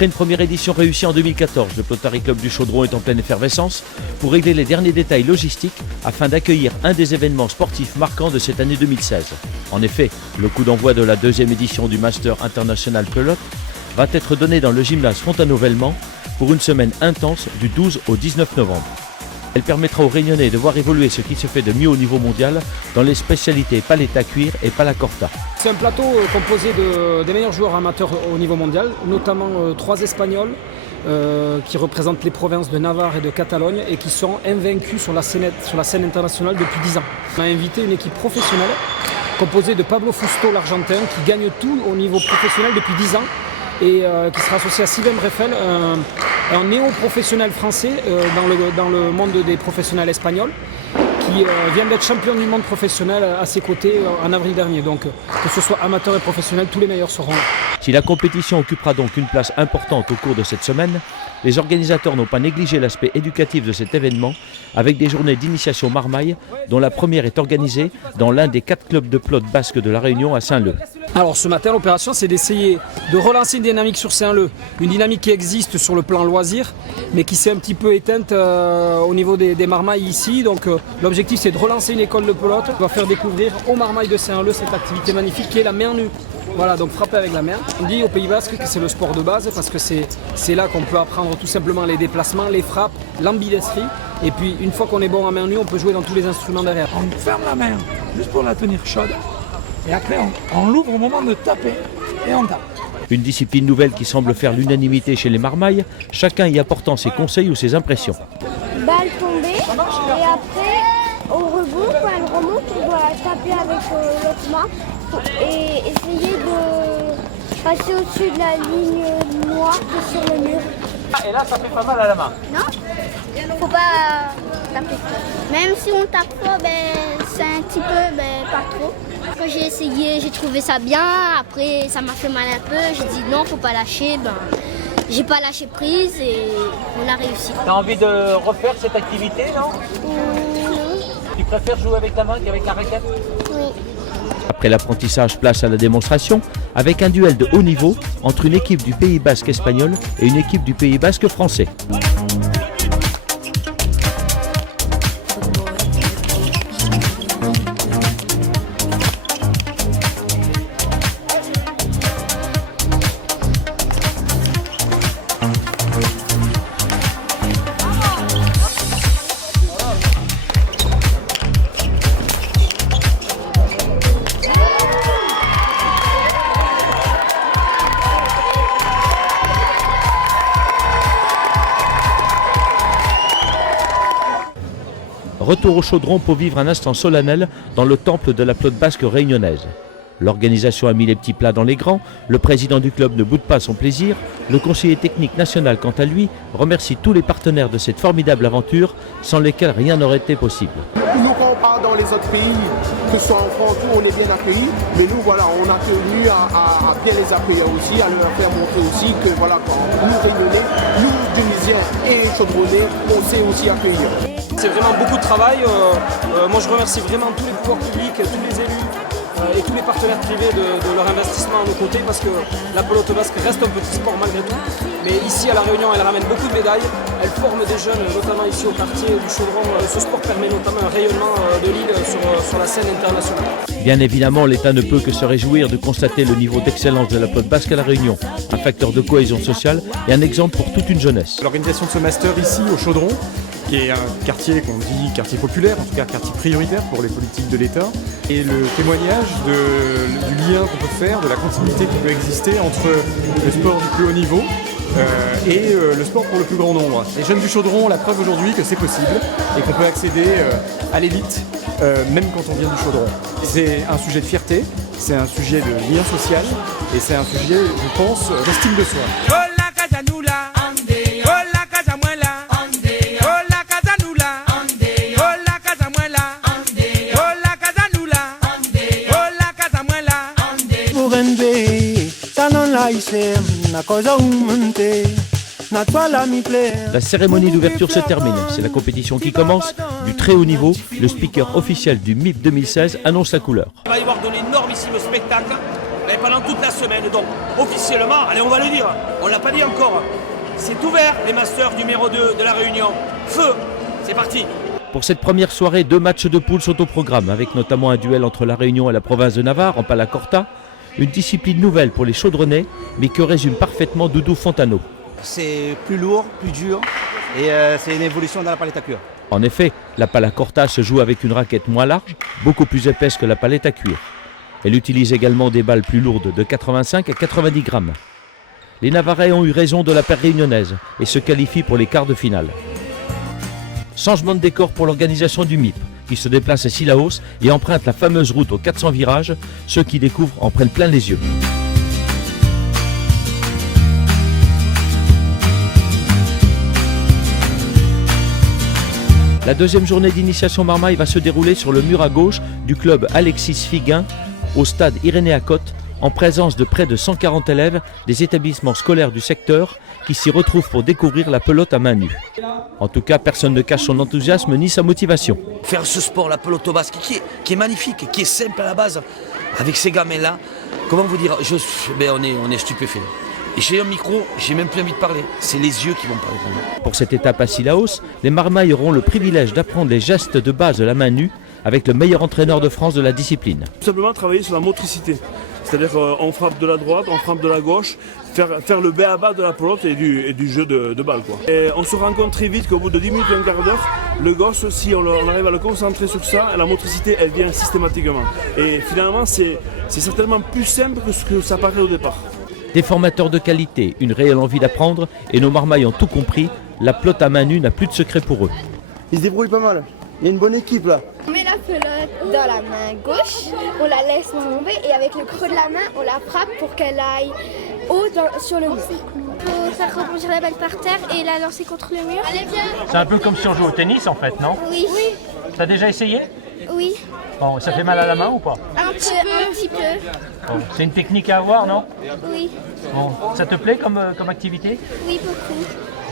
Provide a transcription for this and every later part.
Après une première édition réussie en 2014, le Plotari Club du Chaudron est en pleine effervescence pour régler les derniers détails logistiques afin d'accueillir un des événements sportifs marquants de cette année 2016. En effet, le coup d'envoi de la deuxième édition du Master International Pelote va être donné dans le gymnase Fontano-Velmans pour une semaine intense du 12 au 19 novembre. Elle permettra aux Réunionnais de voir évoluer ce qui se fait de mieux au niveau mondial dans les spécialités paletta cuir et pala corta. C'est un plateau composé des meilleurs joueurs amateurs au niveau mondial, notamment 3 Espagnols qui représentent les provinces de Navarre et de Catalogne et qui sont invaincus sur la scène internationale depuis 10 ans. On a invité une équipe professionnelle composée de Pablo Fusto, l'Argentin, qui gagne tout au niveau professionnel depuis 10 ans et qui sera associé à Sylvain Breffel, un néo-professionnel français dans le monde des professionnels espagnols, qui vient d'être champion du monde professionnel à ses côtés en avril dernier. Donc que ce soit amateur et professionnel, tous les meilleurs seront là. Si la compétition occupera donc une place importante au cours de cette semaine, les organisateurs n'ont pas négligé l'aspect éducatif de cet événement avec des journées d'initiation marmaille dont la première est organisée dans l'un des 4 clubs de pelote basque de la Réunion à Saint-Leu. Alors ce matin, l'opération, c'est d'essayer de relancer une dynamique sur Saint-Leu, une dynamique qui existe sur le plan loisir, mais qui s'est un petit peu éteinte au niveau des marmailles ici. Donc l'objectif, c'est de relancer une école de pelote. On va faire découvrir aux marmailles de Saint-Leu cette activité magnifique qui est la main nue. Voilà, donc frapper avec la main. On dit au Pays Basque que c'est le sport de base parce que c'est là qu'on peut apprendre tout simplement les déplacements, les frappes, l'ambidestrie. Et puis une fois qu'on est bon en main nue, on peut jouer dans tous les instruments derrière. On ferme la main juste pour la tenir chaude. Et après, on l'ouvre au moment de taper et on tape. Une discipline nouvelle qui semble faire l'unanimité chez les marmailles, chacun y apportant ses conseils ou ses impressions. Balle tombée et après, au rebond, quand elle remonte, on doit taper avec l'autre main et essayer de passer au-dessus de la ligne noire qui est sur le mur. Et là, ça fait pas mal à la main. Non, faut pas taper fort. Même si on tape fort, c'est un petit peu, pas trop. Quand j'ai essayé, j'ai trouvé ça bien. Après, ça m'a fait mal un peu. J'ai dit non, faut pas lâcher. J'ai pas lâché prise et on a réussi. T'as envie de refaire cette activité, non? Non. Tu préfères jouer avec la main qu'avec la raquette? Oui. Après l'apprentissage, place à la démonstration avec un duel de haut niveau entre une équipe du Pays Basque espagnol et une équipe du Pays Basque français. Retour au Chaudron pour vivre un instant solennel dans le temple de la pelote basque réunionnaise. L'organisation a mis les petits plats dans les grands, le président du club ne boude pas son plaisir, le conseiller technique national quant à lui remercie tous les partenaires de cette formidable aventure sans lesquels rien n'aurait été possible. Nous quand on part dans les autres pays, que ce soit en France où on est bien accueillis, mais nous voilà, on a tenu à bien les accueillir aussi, à leur faire montrer aussi que voilà, quand nous Réunionnais, nous Tunisiens et Chaudronnais, on sait aussi accueillir. C'est vraiment beaucoup de travail. Moi je remercie vraiment tous les pouvoirs publics, tous les élus et tous les partenaires privés de leur investissement à nos côtés parce que la pelote basque reste un petit sport malgré tout. Mais ici à La Réunion, elle ramène beaucoup de médailles. Elle forme des jeunes, notamment ici au quartier du Chaudron. Ce sport permet notamment un rayonnement de l'île sur la scène internationale. Bien évidemment, l'État ne peut que se réjouir de constater le niveau d'excellence de la pelote basque à La Réunion, un facteur de cohésion sociale et un exemple pour toute une jeunesse. L'organisation de ce master ici au Chaudron, qui est un quartier qu'on dit quartier populaire, en tout cas quartier prioritaire pour les politiques de l'État, et le témoignage du lien qu'on peut faire, de la continuité qui peut exister entre le sport du plus haut niveau et le sport pour le plus grand nombre. Les jeunes du Chaudron ont la preuve aujourd'hui que c'est possible et qu'on peut accéder à l'élite même quand on vient du Chaudron. C'est un sujet de fierté, c'est un sujet de lien social et c'est un sujet, je pense, d'estime de soi. La cérémonie d'ouverture se termine, c'est la compétition qui commence, du très haut niveau, le speaker officiel du MIP 2016 annonce la couleur. Il va y avoir de l'énormissime spectacle, pendant toute la semaine. Donc officiellement, allez on va le dire, on ne l'a pas dit encore, c'est ouvert les Masters numéro 2 de la Réunion. Feu, c'est parti. Pour cette première soirée, 2 matchs de poule sont au programme, avec notamment un duel entre la Réunion et la province de Navarre en pala corta, une discipline nouvelle pour les chaudronnais, mais que résume parfaitement Doudou Fontano. C'est plus lourd, plus dur, et c'est une évolution dans la palette à cuire. En effet, la pala corta se joue avec une raquette moins large, beaucoup plus épaisse que la palette à cuire. Elle utilise également des balles plus lourdes de 85 à 90 grammes. Les Navarrais ont eu raison de la paire réunionnaise et se qualifient pour les quarts de finale. Changement de décor pour l'organisation du MIP, qui se déplace à Sillaos et emprunte la fameuse route aux 400 virages. Ceux qui découvrent en prennent plein les yeux. La deuxième journée d'initiation Marmaille va se dérouler sur le mur à gauche du club Alexis Figuin, au stade Irénée Cotte, en présence de près de 140 élèves des établissements scolaires du secteur qui s'y retrouvent pour découvrir la pelote à main nue. En tout cas, personne ne cache son enthousiasme ni sa motivation. Faire ce sport, la pelote au basque, qui est magnifique, qui est simple à la base, avec ces gamins-là, comment vous dire, on est stupéfait. Et j'ai un micro, j'ai même plus envie de parler. C'est les yeux qui vont parler pour moi. Pour cette étape à Sillaos, les Marmailles auront le privilège d'apprendre les gestes de base de la main nue avec le meilleur entraîneur de France de la discipline. Tout simplement travailler sur la motricité. C'est-à-dire qu'on frappe de la droite, on frappe de la gauche, faire le b.a.-ba de la pelote et du jeu de balle. Quoi. Et on se rend compte très vite qu'au bout de 10 minutes, un quart d'heure, le gosse, si on arrive à le concentrer sur ça, la motricité, elle vient systématiquement. Et finalement, c'est certainement plus simple que ce que ça paraît au départ. Des formateurs de qualité, une réelle envie d'apprendre, et nos Marmailles ont tout compris, la pelote à main nue n'a plus de secret pour eux. Ils se débrouillent pas mal, il y a une bonne équipe là. On met la pelote dans la main gauche, on la laisse tomber et avec le creux de la main, on la frappe pour qu'elle aille haut sur le mur. Il faut faire rebondir la balle par terre et la lancer contre le mur. Allez, viens. C'est un peu comme si on jouait au tennis en fait, non? Oui. T'as déjà essayé? Oui. Bon, ça fait mal à la main ou pas? Un petit peu. Bon, c'est une technique à avoir, non? Oui. Bon, ça te plaît comme activité? Oui, beaucoup.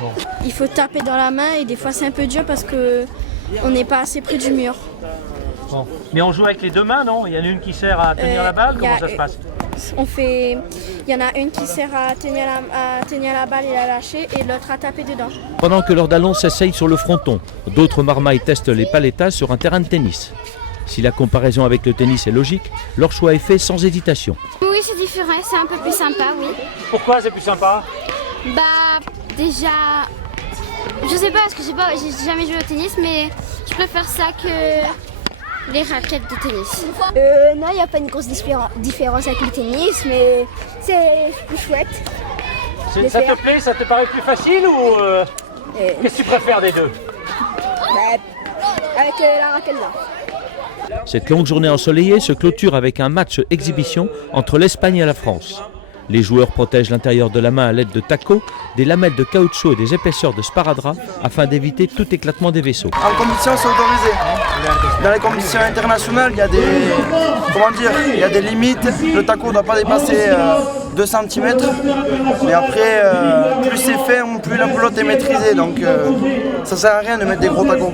Bon. Il faut taper dans la main et des fois c'est un peu dur parce que on n'est pas assez près du mur. Bon. Mais on joue avec les deux mains, non? Il y en a une qui sert à tenir la balle, comment ça se passe? Il y en a une qui sert à tenir la balle et la lâcher et l'autre à taper dedans. Pendant que leurs dallons s'essayent sur le fronton, d'autres Marmailles testent les palettas sur un terrain de tennis. Si la comparaison avec le tennis est logique, leur choix est fait sans hésitation. Oui, c'est différent, c'est un peu plus sympa, oui. Pourquoi c'est plus sympa? Bah, déjà, je sais pas, parce que j'ai jamais joué au tennis, mais je préfère ça que les raquettes de tennis. Non, il n'y a pas une grosse différence avec le tennis, mais c'est plus chouette. Ça te plaît? Ça te paraît plus facile ou qu'est-ce que tu préfères des deux? Avec la raquette là. Cette longue journée ensoleillée se clôture avec un match exhibition entre l'Espagne et la France. Les joueurs protègent l'intérieur de la main à l'aide de tacos, des lamelles de caoutchouc et des épaisseurs de sparadrap afin d'éviter tout éclatement des vaisseaux. En compétition, c'est autorisé. Dans les compétitions internationales, il y a des limites. Le taco ne doit pas dépasser 2 cm. Mais après, plus c'est fait, plus la pelote est maîtrisée. Donc ça ne sert à rien de mettre des gros tacos.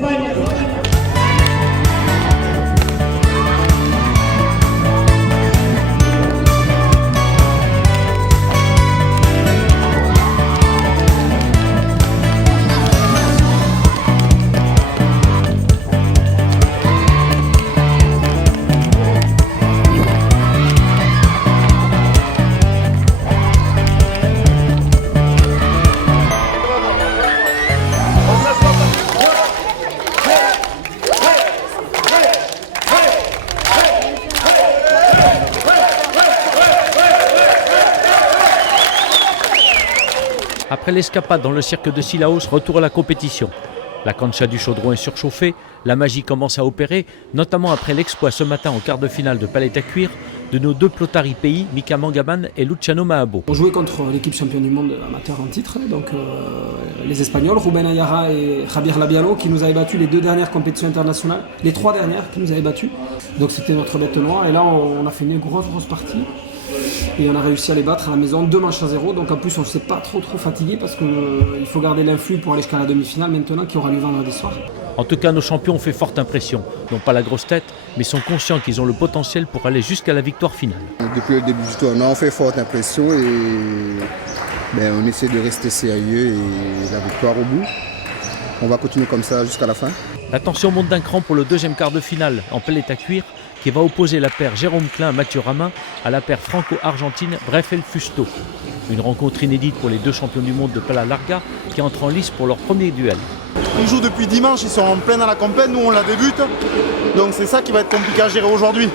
Après l'escapade dans le cirque de Sillaos, retour à la compétition. La cancha du Chaudron est surchauffée, la magie commence à opérer, notamment après l'exploit ce matin en quart de finale de palette à cuire de nos deux Plotari pays, Mika Mangaman et Luciano Mahabo. On jouait contre l'équipe championne du monde amateur en titre, donc les Espagnols, Rubén Ayala et Javier Labialo, qui nous avaient battus les 2 dernières compétitions internationales, les 3 dernières qui nous avaient battus. Donc c'était notre bête noire, et là on a fait une grosse partie. Et on a réussi à les battre à la maison 2 matchs à 0. Donc en plus on ne s'est pas trop fatigué parce qu'il faut garder l'influx pour aller jusqu'à la demi-finale maintenant qui aura lieu vendredi soir. En tout cas, nos champions ont fait forte impression. N'ont pas la grosse tête, mais sont conscients qu'ils ont le potentiel pour aller jusqu'à la victoire finale. Depuis le début du tournoi, on fait forte impression et on essaie de rester sérieux et la victoire au bout. On va continuer comme ça jusqu'à la fin. La tension monte d'un cran pour le deuxième quart de finale en pellet à cuire qui va opposer la paire Jérôme Klein-Mathieu Ramin à la paire franco-argentine Breffel-Fusto. Une rencontre inédite pour les deux champions du monde de pala larga qui entrent en lice pour leur premier duel. Ils jouent depuis dimanche, ils sont en plein dans la compète, nous on la débute. Donc c'est ça qui va être compliqué à gérer aujourd'hui.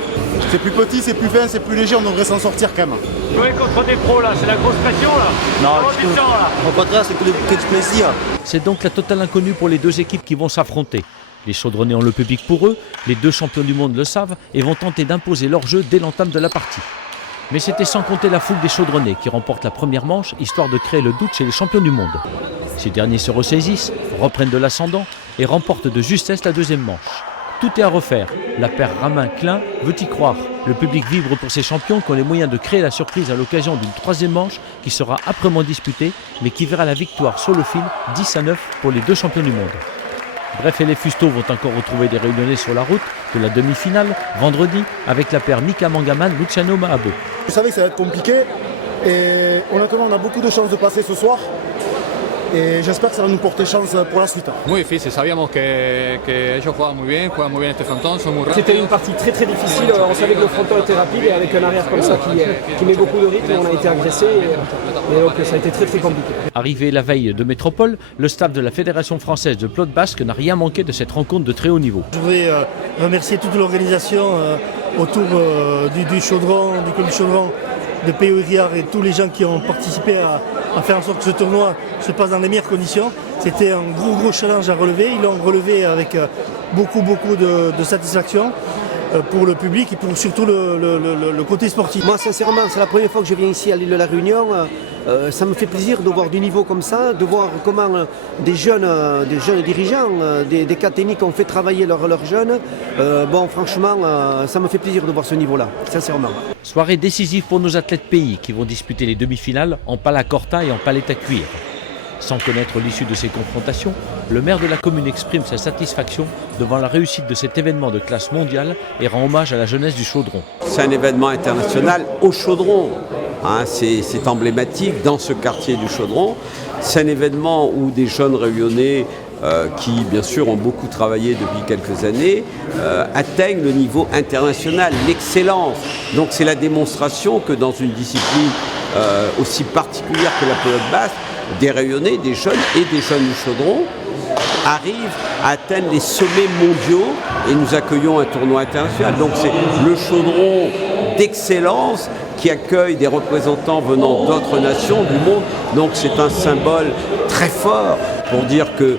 C'est plus petit, c'est plus fin, c'est plus léger, on devrait s'en sortir quand même. Jouer contre des pros là, c'est la grosse pression là. Non, au contraire, c'est que du plaisir. C'est donc la totale inconnue pour les deux équipes qui vont s'affronter. Les Chaudronnais ont le public pour eux, les deux champions du monde le savent et vont tenter d'imposer leur jeu dès l'entame de la partie. Mais c'était sans compter la foule des Chaudronnais qui remportent la première manche, histoire de créer le doute chez les champions du monde. Ces derniers se ressaisissent, reprennent de l'ascendant et remportent de justesse la deuxième manche. Tout est à refaire. La paire Ramin-Klein veut y croire. Le public vibre pour ces champions qui ont les moyens de créer la surprise à l'occasion d'une troisième manche qui sera âprement disputée, mais qui verra la victoire sur le fil 10-9 pour les deux champions du monde. Bref, et les Fusto vont encore retrouver des Réunionnais sur la route de la demi-finale, vendredi, avec la paire Mika Mangaman-Luciano Mahabo. Vous savez que ça va être compliqué et honnêtement on a beaucoup de chances de passer ce soir. Et j'espère que ça va nous porter chance pour la suite. Muy difícil, sabíamos que ellos juegan muy bien este frontón, son muy rápidos. C'était une partie très très difficile, on savait que le fronton était rapide et avec un arrière comme ça qui met beaucoup de rythme, on a été agressé et donc ça a été très très compliqué. Arrivé la veille de métropole, le staff de la Fédération française de pelote basque n'a rien manqué de cette rencontre de très haut niveau. Je voudrais remercier toute l'organisation autour du Chaudron, du club du Chaudron, de P.O. Iriart et tous les gens qui ont participé à faire en sorte que ce tournoi se passe dans les meilleures conditions. C'était un gros challenge à relever. Ils l'ont relevé avec beaucoup de satisfaction pour le public et pour surtout le côté sportif. Moi sincèrement, c'est la première fois que je viens ici à l'île de la Réunion. Ça me fait plaisir de voir du niveau comme ça, de voir comment des jeunes dirigeants, des cas techniques ont fait travailler leurs jeunes. Franchement, ça me fait plaisir de voir ce niveau-là, sincèrement. Soirée décisive pour nos athlètes pays qui vont disputer les demi-finales en pala corta et en palette à cuire. Sans connaître l'issue de ces confrontations, le maire de la commune exprime sa satisfaction devant la réussite de cet événement de classe mondiale et rend hommage à la jeunesse du Chaudron. C'est un événement international au Chaudron. C'est emblématique dans ce quartier du Chaudron. C'est un événement où des jeunes réunionnais qui bien sûr ont beaucoup travaillé depuis quelques années, atteignent le niveau international, l'excellence. Donc c'est la démonstration que dans une discipline aussi particulière que la pelote basque, des Réunionnais, des jeunes et des jeunes du Chaudron arrivent à atteindre les sommets mondiaux et nous accueillons un tournoi international. Donc c'est le Chaudron d'excellence qui accueille des représentants venant d'autres nations du monde. Donc c'est un symbole très fort pour dire que,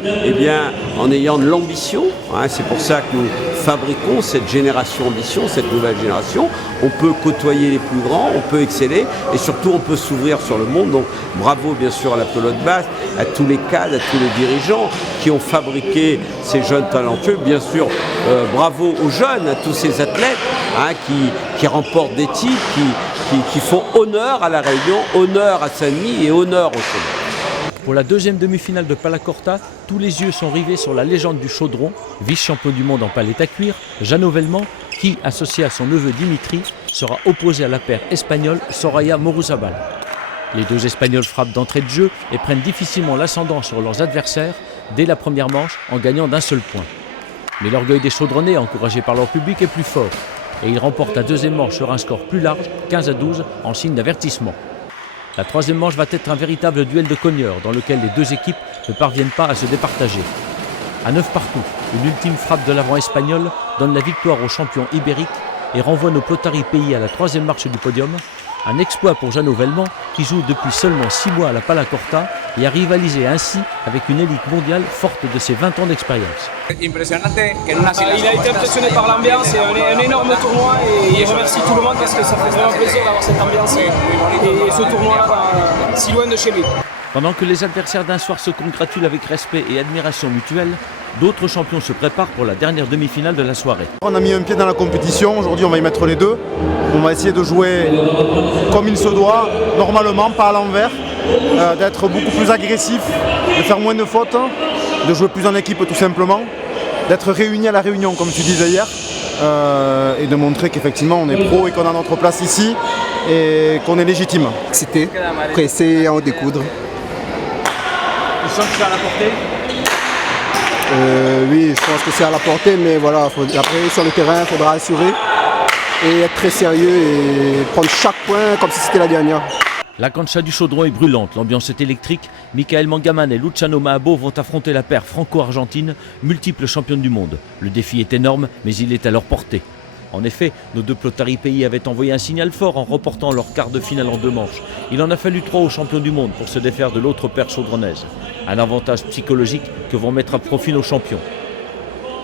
en ayant de l'ambition, c'est pour ça que nous fabriquons cette génération ambition, cette nouvelle génération, on peut côtoyer les plus grands, on peut exceller et surtout on peut s'ouvrir sur le monde. Donc bravo bien sûr à la pelote basque, à tous les cadres, à tous les dirigeants qui ont fabriqué ces jeunes talentueux. Bien sûr, bravo aux jeunes, à tous ces athlètes qui remportent des titres, qui font honneur à la Réunion, honneur à Saint-Denis et honneur au Chaudron. Pour la deuxième demi-finale de pala corta, tous les yeux sont rivés sur la légende du Chaudron, vice-champion du monde en palette à cuire, Jeannot Velleman, qui, associé à son neveu Dimitri, sera opposé à la paire espagnole Soraya Moruzabal. Les deux Espagnols frappent d'entrée de jeu et prennent difficilement l'ascendant sur leurs adversaires dès la première manche en gagnant d'un seul point. Mais l'orgueil des Chaudronnais, encouragé par leur public, est plus fort et ils remportent la deuxième manche sur un score plus large, 15-12, en signe d'avertissement. La troisième manche va être un véritable duel de cogneurs dans lequel les deux équipes ne parviennent pas à se départager. À 9 partout, une ultime frappe de l'avant espagnol donne la victoire aux champions ibériques et renvoie nos Plotari pays à la troisième marche du podium. Un exploit pour Jeannot Velleman qui joue depuis seulement 6 mois à la pala corta et a rivalisé ainsi avec une élite mondiale forte de ses 20 ans d'expérience. Il a été impressionné par l'ambiance, c'est un énorme tournoi et il remercie tout le monde parce que ça fait vraiment plaisir d'avoir cette ambiance et ce tournoi-là si loin de chez lui. Pendant que les adversaires d'un soir se congratulent avec respect et admiration mutuelle, d'autres champions se préparent pour la dernière demi-finale de la soirée. On a mis un pied dans la compétition, aujourd'hui on va y mettre les deux. On va essayer de jouer comme il se doit, normalement, pas à l'envers, d'être beaucoup plus agressif, de faire moins de fautes, de jouer plus en équipe tout simplement. d'être réunis à la réunion, comme tu disais hier, et de montrer qu'effectivement on est pro et qu'on a notre place ici et qu'on est légitime. Excité, pressé à en découdre. Tu sens que c'est à la portée? Oui, je pense que c'est à la portée, mais voilà, après sur le terrain, il faudra assurer et être très sérieux et prendre chaque point comme si c'était la dernière. La cancha du Chaudron est brûlante, l'ambiance est électrique. Michael Mangaman et Luciano Mahabo vont affronter la paire franco-argentine, multiple championne du monde. Le défi est énorme, mais il est à leur portée. En effet, nos deux Plotari pays avaient envoyé un signal fort en reportant leur quart de finale en 2 manches. Il en a fallu 3 aux champions du monde pour se défaire de l'autre paire chaudronnaise. Un avantage psychologique que vont mettre à profit nos champions.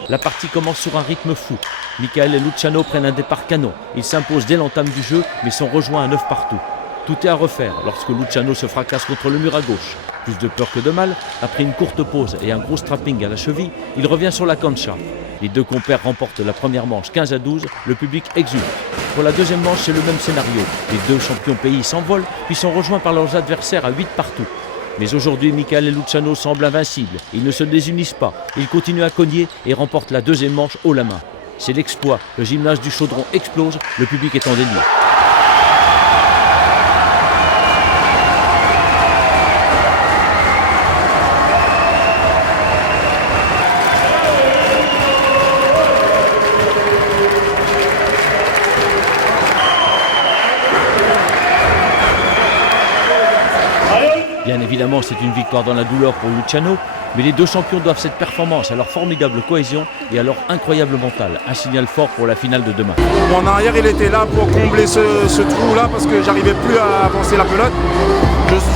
La partie commence sur un rythme fou. Michael et Luciano prennent un départ canon. Ils s'imposent dès l'entame du jeu, mais sont rejoints à 9 partout. Tout est à refaire lorsque Luciano se fracasse contre le mur à gauche. Plus de peur que de mal, après une courte pause et un gros strapping à la cheville, il revient sur la cancha. Les deux compères remportent la première manche 15-12, le public exulte. Pour la deuxième manche, c'est le même scénario. Les deux champions pays s'envolent, puis sont rejoints par leurs adversaires à 8 partout. Mais aujourd'hui, Michael et Luciano semblent invincibles. Ils ne se désunissent pas. Ils continuent à cogner et remportent la deuxième manche haut la main. C'est l'exploit. Le gymnase du Chaudron explose. Le public est en délire. Bien évidemment, c'est une victoire dans la douleur pour Luciano, mais les deux champions doivent cette performance à leur formidable cohésion et à leur incroyable mental. Un signal fort pour la finale de demain. Mon arrière, il était là pour combler ce trou-là parce que j'arrivais plus à avancer la pelote.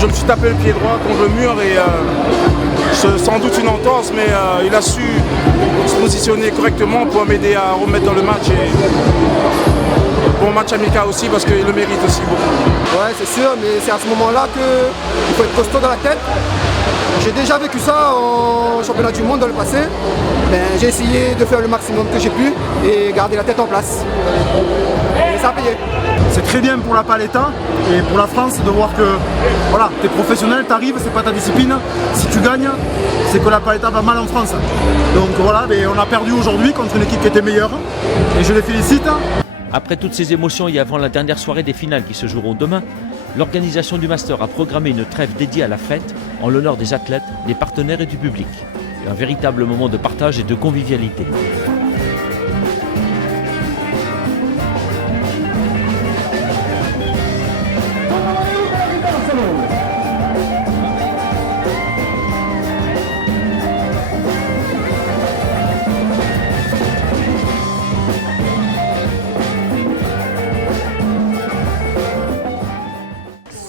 Je me suis tapé le pied droit contre le mur et sans doute une entorse, mais il a su se positionner correctement pour m'aider à remettre dans le match. Bon match amical aussi parce qu'il le mérite aussi beaucoup. Ouais, c'est sûr, mais c'est à ce moment-là qu'il faut être costaud dans la tête. J'ai déjà vécu ça en championnat du monde dans le passé. J'ai essayé de faire le maximum que j'ai pu et garder la tête en place. Et ça a payé. C'est très bien pour la Paletta et pour la France de voir que voilà, tu es professionnel, tu arrives, c'est pas ta discipline. Si tu gagnes, c'est que la Paletta va mal en France. Donc voilà, on a perdu aujourd'hui contre une équipe qui était meilleure et je les félicite. Après toutes ces émotions et avant la dernière soirée des finales qui se joueront demain, l'organisation du Master a programmé une trêve dédiée à la fête en l'honneur des athlètes, des partenaires et du public. Un véritable moment de partage et de convivialité.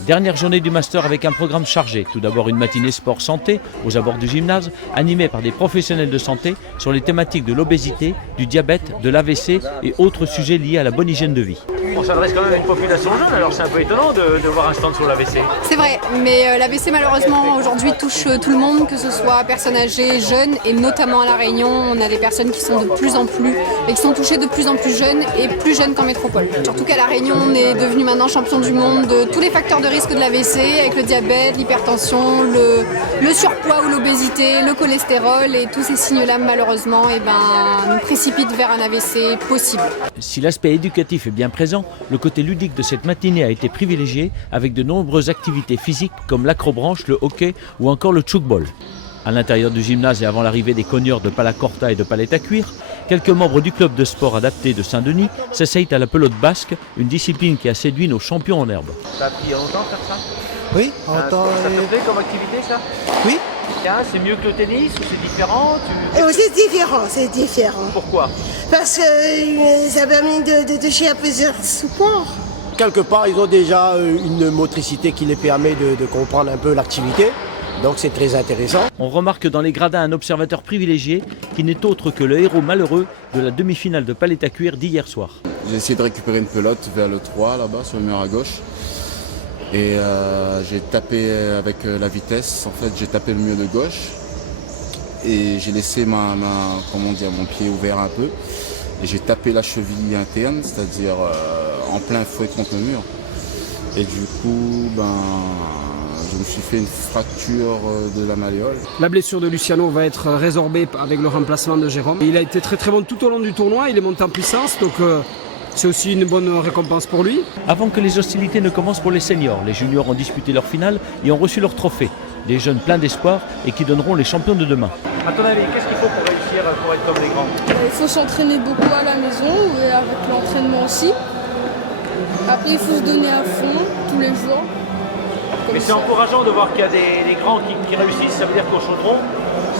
Dernière journée du Master avec un programme chargé. Tout d'abord une matinée sport santé aux abords du gymnase, animée par des professionnels de santé sur les thématiques de l'obésité, du diabète, de l'AVC et autres sujets liés à la bonne hygiène de vie. On s'adresse quand même à une population jeune, alors c'est un peu étonnant de voir un stand sur l'AVC. C'est vrai, mais l'AVC malheureusement aujourd'hui touche tout le monde, que ce soit personnes âgées, jeunes, et notamment à La Réunion, on a des personnes qui sont de plus en plus, et qui sont touchées de plus en plus jeunes et plus jeunes qu'en métropole. Surtout qu'à La Réunion, on est devenu maintenant champion du monde de tous les facteurs de risque de l'AVC, avec le diabète, l'hypertension, le surpoids ou l'obésité, le cholestérol, et tous ces signes-là malheureusement nous précipitent vers un AVC possible. Si l'aspect éducatif est bien présent, le côté ludique de cette matinée a été privilégié avec de nombreuses activités physiques comme l'acrobranche, le hockey ou encore le tchoukball. À l'intérieur du gymnase et avant l'arrivée des cogneurs de Palacorta et de Palette à cuir, quelques membres du club de sport adapté de Saint-Denis s'essayent à la pelote basque, une discipline qui a séduit nos champions en herbe. Ça a pris longtemps de faire ça? Oui, Ça te plaît comme activité ça? Oui. C'est mieux que le tennis ou c'est différent? C'est différent. Pourquoi? Parce que ça permet de toucher à plusieurs supports. Quelque part, ils ont déjà une motricité qui les permet de comprendre un peu l'activité. Donc c'est très intéressant. On remarque dans les gradins un observateur privilégié qui n'est autre que le héros malheureux de la demi-finale de Palette à cuir d'hier soir. J'ai essayé de récupérer une pelote vers le 3 là-bas sur le mur à gauche. Et j'ai tapé avec la vitesse, en fait j'ai tapé le mur de gauche et j'ai laissé mon pied ouvert un peu et j'ai tapé la cheville interne, c'est-à-dire en plein fouet contre le mur. Et du coup, Je me suis fait une fracture de la malléole. La blessure de Luciano va être résorbée avec le remplacement de Jérôme. Il a été très très bon tout au long du tournoi, il est monté en puissance, donc c'est aussi une bonne récompense pour lui. Avant que les hostilités ne commencent pour les seniors, les juniors ont disputé leur finale et ont reçu leur trophée. Des jeunes pleins d'espoir et qui donneront les champions de demain. À ton avis, qu'est-ce qu'il faut pour réussir, pour être comme les grands? Il faut s'entraîner beaucoup à la maison et avec l'entraînement aussi. Après, il faut se donner à fond tous les jours. Mais c'est encourageant de voir qu'il y a des grands qui réussissent. Ça veut dire qu'au Chaudron,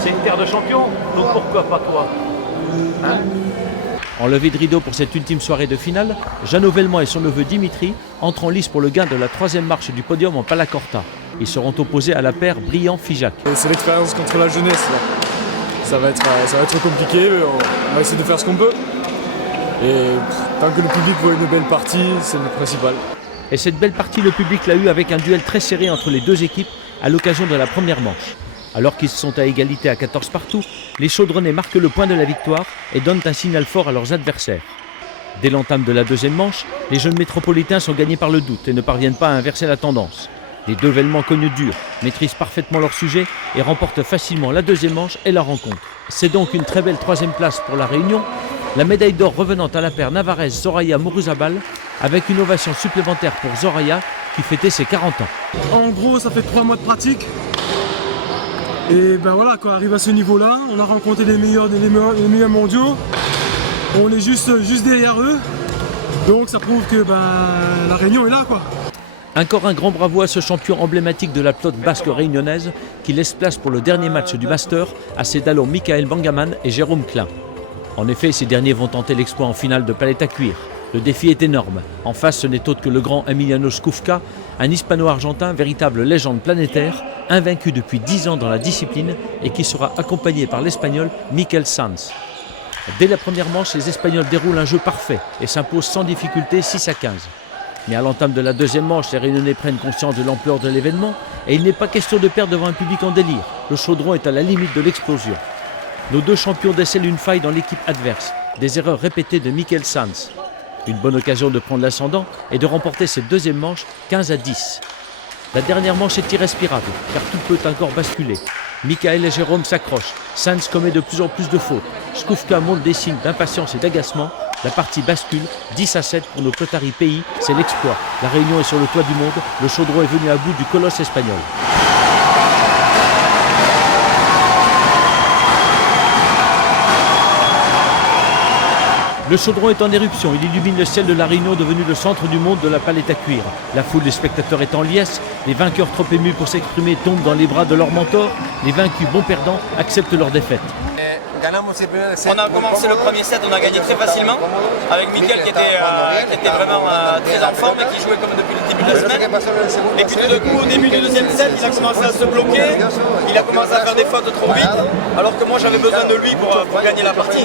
c'est une terre de champions. Donc pourquoi pas toi, hein? En levée de rideau pour cette ultime soirée de finale, Jeannot Vellemont et son neveu Dimitri entrent en lice pour le gain de la 3e marche du podium en Palacorta. Ils seront opposés à la paire Briand-Figeac. C'est l'expérience contre la jeunesse. Là. Ça va être compliqué, on va essayer de faire ce qu'on peut. Et tant que le public voit une belle partie, c'est le principal. Et cette belle partie, le public l'a eu avec un duel très serré entre les deux équipes à l'occasion de la première manche. Alors qu'ils sont à égalité à 14 partout, les Chaudronnais marquent le point de la victoire et donnent un signal fort à leurs adversaires. Dès l'entame de la 2e manche, les jeunes métropolitains sont gagnés par le doute et ne parviennent pas à inverser la tendance. Les deux Vellemont connus durs maîtrisent parfaitement leur sujet et remportent facilement la 2e manche et la rencontre. C'est donc une très belle 3e place pour la Réunion, la médaille d'or revenant à la paire Navarrese-Zoraya Muruzabal avec une ovation supplémentaire pour Zoraya qui fêtait ses 40 ans. En gros, ça fait 3 mois de pratique. Et ben voilà, quand on arrive à ce niveau-là, on a rencontré les meilleurs mondiaux. On est juste derrière eux. Donc ça prouve que la Réunion est là, quoi. Encore un grand bravo à ce champion emblématique de la pelote basque réunionnaise qui laisse place pour le dernier match du Master à ses dallos Michael Bangaman et Jérôme Klein. En effet, ces derniers vont tenter l'exploit en finale de palette à cuire. Le défi est énorme. En face, ce n'est autre que le grand Emiliano Skufka, un hispano-argentin, véritable légende planétaire, invaincu depuis 10 ans dans la discipline et qui sera accompagné par l'Espagnol Mikel Sanz. Dès la première manche, les Espagnols déroulent un jeu parfait et s'imposent sans difficulté 6-15. Mais à l'entame de la 2e manche, les Réunionnais prennent conscience de l'ampleur de l'événement et il n'est pas question de perdre devant un public en délire. Le Chaudron est à la limite de l'explosion. Nos deux champions décèlent une faille dans l'équipe adverse, des erreurs répétées de Mikel Sanz. Une bonne occasion de prendre l'ascendant et de remporter cette 2e manche 15-10. La dernière manche est irrespirable, car tout peut encore basculer. Michael et Jérôme s'accrochent, Sanz commet de plus en plus de fautes. Skufka montre des signes d'impatience et d'agacement. La partie bascule, 10-7 pour nos Cotari pays, c'est l'exploit. La Réunion est sur le toit du monde, le Chaudron est venu à bout du colosse espagnol. Le Chaudron est en éruption, il illumine le ciel de la Réunion devenu le centre du monde de la palette à cuire. La foule des spectateurs est en liesse, les vainqueurs trop émus pour s'exprimer tombent dans les bras de leur mentor, les vaincus bons perdants acceptent leur défaite. On a commencé le premier set, on a gagné très facilement avec Michael qui était vraiment très en forme et qui jouait comme depuis le début de la semaine. Et puis tout d'un coup au début du 2e set, il a commencé à se bloquer, il a commencé à faire des fautes trop vite alors que moi j'avais besoin de lui pour gagner la partie.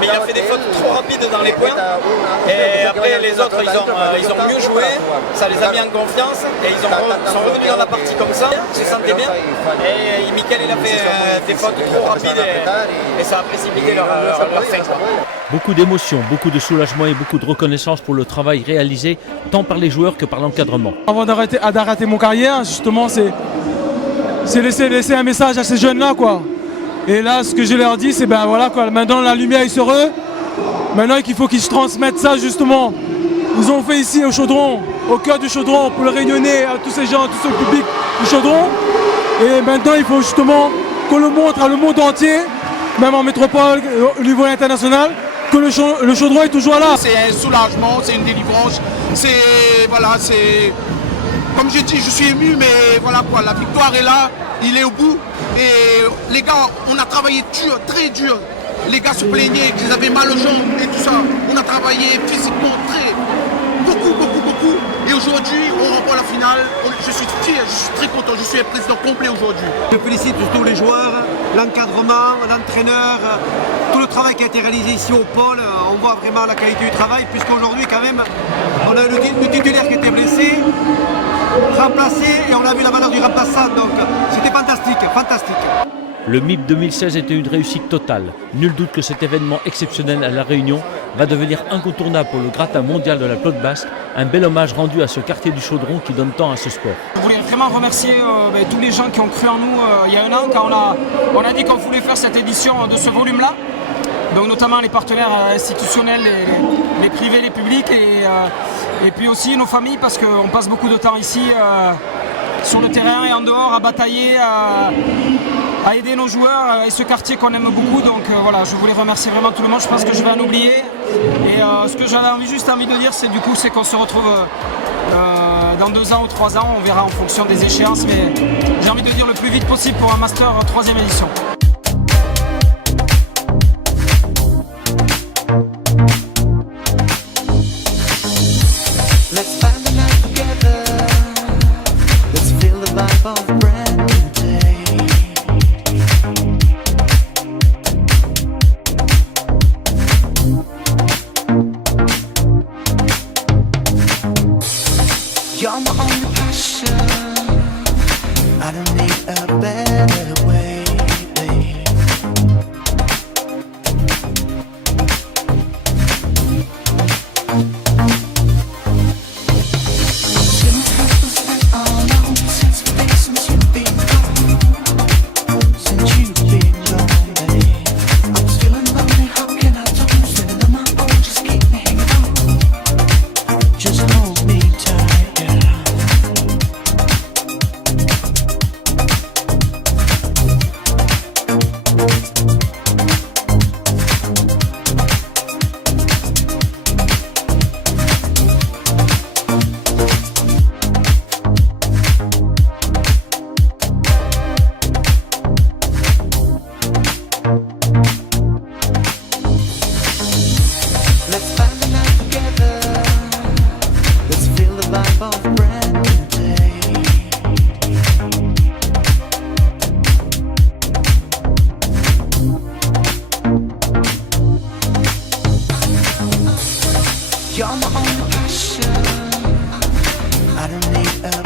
Mais il a fait des fautes trop rapides dans les points et après les autres ils ont mieux joué, ça les a mis en confiance et ils sont revenus dans la partie comme ça, ils se sentaient bien et Michael il a fait des fautes trop rapides et ça a précipité leur fin. Beaucoup d'émotions, beaucoup de soulagement et beaucoup de reconnaissance pour le travail réalisé tant par les joueurs que par l'encadrement. Avant d'arrêter mon carrière, justement, c'est laisser un message à ces jeunes-là, quoi. Et là, ce que je leur dis, c'est voilà, quoi. Maintenant la lumière est sur eux. Maintenant, il faut qu'ils se transmettent ça, justement. Ils ont fait ici au Chaudron, au cœur du Chaudron, pour le Réunionnais, à tous ces gens, à tout ce public du Chaudron. Et maintenant, il faut justement qu'on le montre à le monde entier, même en métropole, au niveau international, que le Chaudron est toujours là. C'est un soulagement, c'est une délivrance, c'est... Comme je dis, je suis ému, mais voilà quoi, la victoire est là, il est au bout. Et les gars, on a travaillé dur, très dur. Les gars se plaignaient qu'ils avaient mal aux jambes et tout ça. On a travaillé physiquement beaucoup. Et aujourd'hui, on remporte la finale. Je suis fier, je suis très content, je suis un président complet aujourd'hui. Je félicite tous les joueurs, l'encadrement, l'entraîneur, tout le travail qui a été réalisé ici au pôle. On voit vraiment la qualité du travail, puisqu'aujourd'hui quand même, on a le titulaire qui était blessé, remplacé, et on a vu la valeur du remplaçant, donc c'était fantastique. Le MIP 2016 était une réussite totale. Nul doute que cet événement exceptionnel à La Réunion va devenir incontournable pour le gratin mondial de la Pelote basque, un bel hommage rendu à ce quartier du Chaudron qui donne tant à ce sport. Je voulais vraiment remercier tous les gens qui ont cru en nous il y a un an quand on a dit qu'on voulait faire cette édition de ce volume-là. Donc notamment les partenaires institutionnels, les privés, les publics et puis aussi nos familles parce qu'on passe beaucoup de temps ici sur le terrain et en dehors à batailler, à aider nos joueurs et ce quartier qu'on aime beaucoup. Donc voilà, je voulais remercier vraiment tout le monde, je pense que je vais en oublier. Et ce que j'avais juste envie de dire, c'est qu'on se retrouve dans 2 ans ou 3 ans, on verra en fonction des échéances, mais j'ai envie de dire le plus vite possible pour un Master 3e édition. You're my only passion. I don't need a better way, babe. You're my only passion. I don't need a